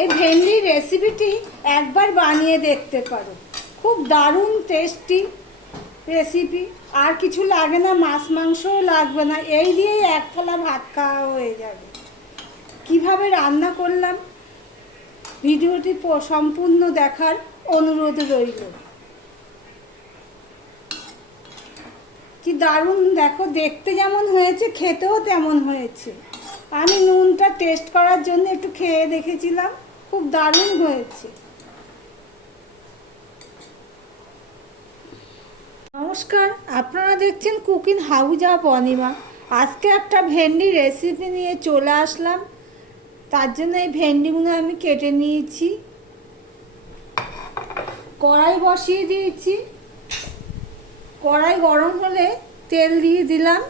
এই ভেন্ডির রেসিপিটি একবার বানিয়ে দেখতে পারো। খুব দারুণ টেস্টি রেসিপি আর কিছু লাগে না, মাছ মাংসও লাগবে না। এই দিয়েই এক থালা ভাত খাওয়া হয়ে যাবে। কীভাবে রান্না করলাম? ভিডিওটি সম্পূর্ণ দেখার অনুরোধ রইল। কি দারুণ, দেখো, দেখতে যেমন হয়েছে, খেতেও তেমন হয়েছে। আমি নুনটা টেস্ট করার জন্য একটু খেয়ে দেখেছিলাম। খুব দারুণ হয়েছে। নমস্কার, আপনারা দেখছেন কুকিং হাউজা বনিমা আজকে একটা ভেন্ডি রেসিপি নিয়ে চলে আসলাম। তার জন্য এই ভেন্ডিগুলো আমি কেটে নিয়েছি। কড়াই বসিয়ে দিয়েছি। কড়াই গরম হলে তেল দিয়ে দিলাম।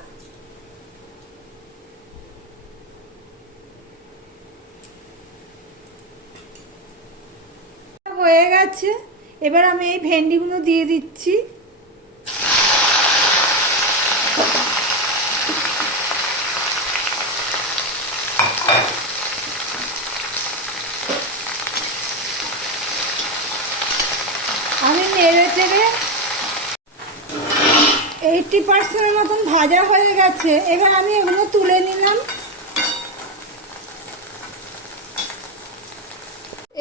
হয়ে গেছে। এবার আমি এই ভেন্ডিগুলো দিয়ে দিচ্ছি। আমি নেড়ে চেড়ে এইটটি পার্সেন্টের মতন ভাজা হয়ে গেছে। এবার আমি এগুলো তুলে নিলাম।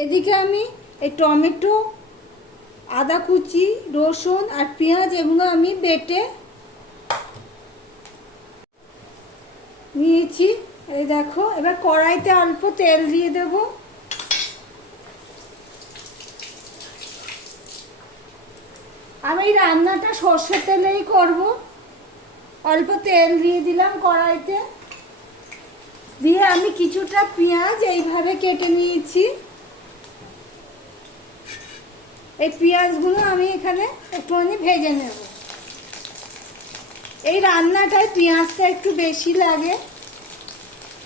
এদিকে আমি এই টমেটো, আদা কুচি, রসুন আর পেঁয়াজ এগুলো আমি বেটে নিয়েছি। এই দেখো, এবার কড়াইতে অল্প তেল দিয়ে দেবো। আমি রান্নাটা সর্ষের তেলেই করব। অল্প তেল দিয়ে দিলাম কড়াইতে। দিয়ে আমি কিছুটা পেঁয়াজ এইভাবে কেটে নিয়েছি। এই পেঁয়াজগুলো আমি এখানে একটুখানি ভেজে নেব। এই রান্নাটায় পেঁয়াজটা একটু বেশি লাগে।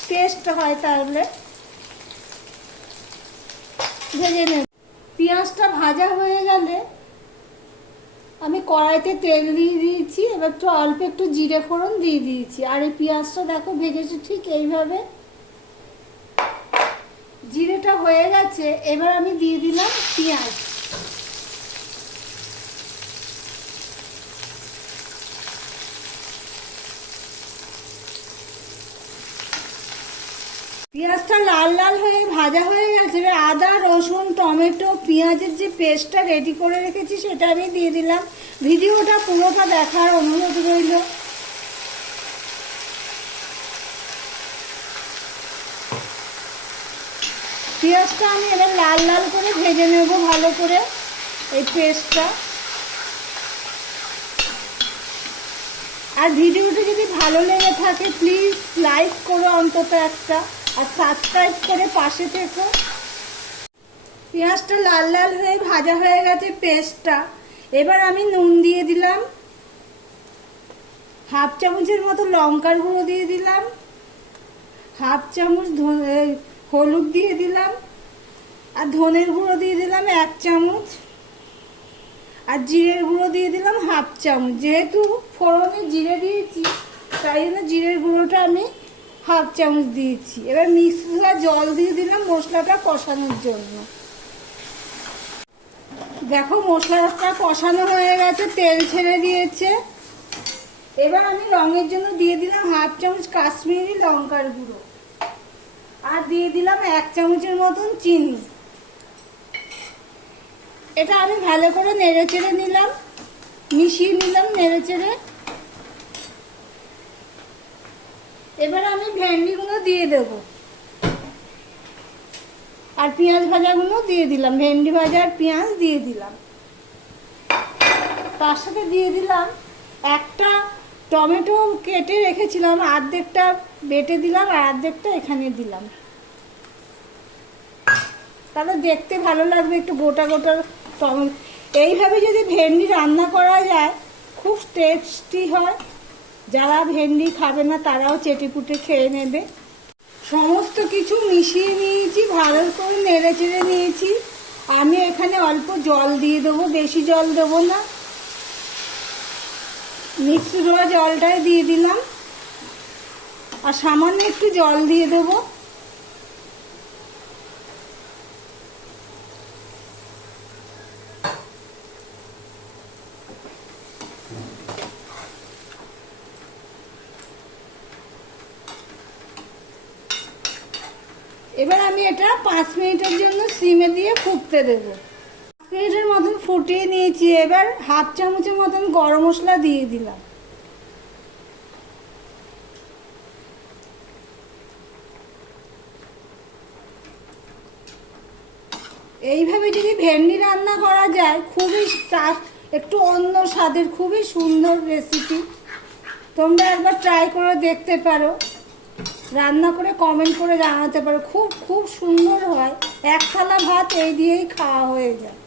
টেস্ট হয় তাহলে। ভেজে নেব। পেঁয়াজটা ভাজা হয়ে গেলে আমি কড়াইতে তেল দিয়ে দিয়েছি, এবার একটু অল্প একটু জিরে ফোড়ন দিয়ে দিয়েছি। আর এই পেঁয়াজটা দেখো ভেজেছি ঠিক এইভাবে। জিরেটা হয়ে গেছে, এবার আমি দিয়ে দিলাম পেঁয়াজ। পেঁয়াজটা লাল লাল হয়ে ভাজা হয়ে গেছে। এবার আদা, রসুন, টমেটো, পেঁয়াজের যে পেস্টটা রেডি করে রেখেছি, সেটা আমি দিয়ে দিলাম। ভিডিওটা পুরোটা দেখার অনুরোধ রইল। পেঁয়াজটা আমি এবার লাল লাল করে ভেজে নেব ভালো করে, এই পেস্টটা। আর ভিডিওটা যদি ভালো লেগে থাকে প্লিজ লাইক করো অন্তত একটা। আর সাবস্ক্রাইব করে পাশে থেকো। পেঁয়াজটা লাল লাল হয়ে ভাজা হয়ে গেছে পেস্টটা এবার আমি নুন দিয়ে দিলাম। হাফ চামচের মতো লঙ্কার গুঁড়ো দিয়ে দিলাম। হাফ চামচ হলুদ দিয়ে দিলাম। আর ধনের গুঁড়ো দিয়ে দিলাম এক চামচ। আর জিরের গুঁড়ো দিয়ে দিলাম হাফ চামচ। যেহেতু ফোড়নে জিরে দিয়েছি, তাই জন্য জিরের গুঁড়োটা আমি হাফ চামচ দিয়েছি। এবার মিক্সিটা জল দিয়ে দিলাম মশলাটা কষানোর জন্য। দেখো মশলাটা কষানো হয়ে গেছে, তেল ছেড়ে দিয়েছে। এবার আমি রঙের জন্য দিয়ে দিলাম হাফ চামচ কাশ্মীরি লঙ্কার গুঁড়ো। আর দিয়ে দিলাম এক চামচের মতন চিনি। এটা আমি ভালো করে নেড়ে চেড়ে নিলাম। মিশিয়ে নিলাম নেড়ে চেড়ে। এবার আমি ভেন্ডিগুলো দিয়ে দেব। আর পেঁয়াজ ভাজাগুলো দিয়ে দিলাম। ভেন্ডি ভাজা আর পেঁয়াজ দিয়ে দিলাম। তার সাথে দিয়ে দিলাম একটা টমেটো কেটে রেখেছিলাম অর্ধেকটা বেটে দিলাম আর অর্ধেকটা এখানে দিলাম। তাহলে দেখতে ভালো লাগবে, একটু গোটা গোটা টমেটো এইভাবে যদি ভেন্ডি রান্না করা যায়, খুব টেস্টি হয়। যারা ভেন্ডি খাবে না, তারাও চেটেপুটে খেয়ে নেবে। সমস্ত কিছু মিশিয়ে নিয়েছি, ভালো করে নেড়ে চেড়ে নিয়েছি। আমি এখানে অল্প জল দিয়ে দেবো, বেশি জল দেবো না। মিক্সড হওয়া জলটাই দিয়ে দিলাম। আর সামান্য একটু জল দিয়ে দেবো। এবার আমি এটা পাঁচ মিনিটের জন্য সিমে দিয়ে ফুটতে দেবো। পাঁচ মিনিটের মতন ফুটিয়ে নিয়েছি, এবার হাফ চামচের মতন গরম মশলা দিয়ে দিলাম। এইভাবে যদি ভেন্ডি রান্না করা যায়, খুবই একটু অন্য স্বাদের, খুবই সুন্দর রেসিপি তোমরা একবার ট্রাই করে দেখতে পারো। রান্না করে কমেন্ট করে জানাতে পারো। খুব খুব সুন্দর হয়। এক থালা ভাত এই দিয়েই খাওয়া হয়ে যায়।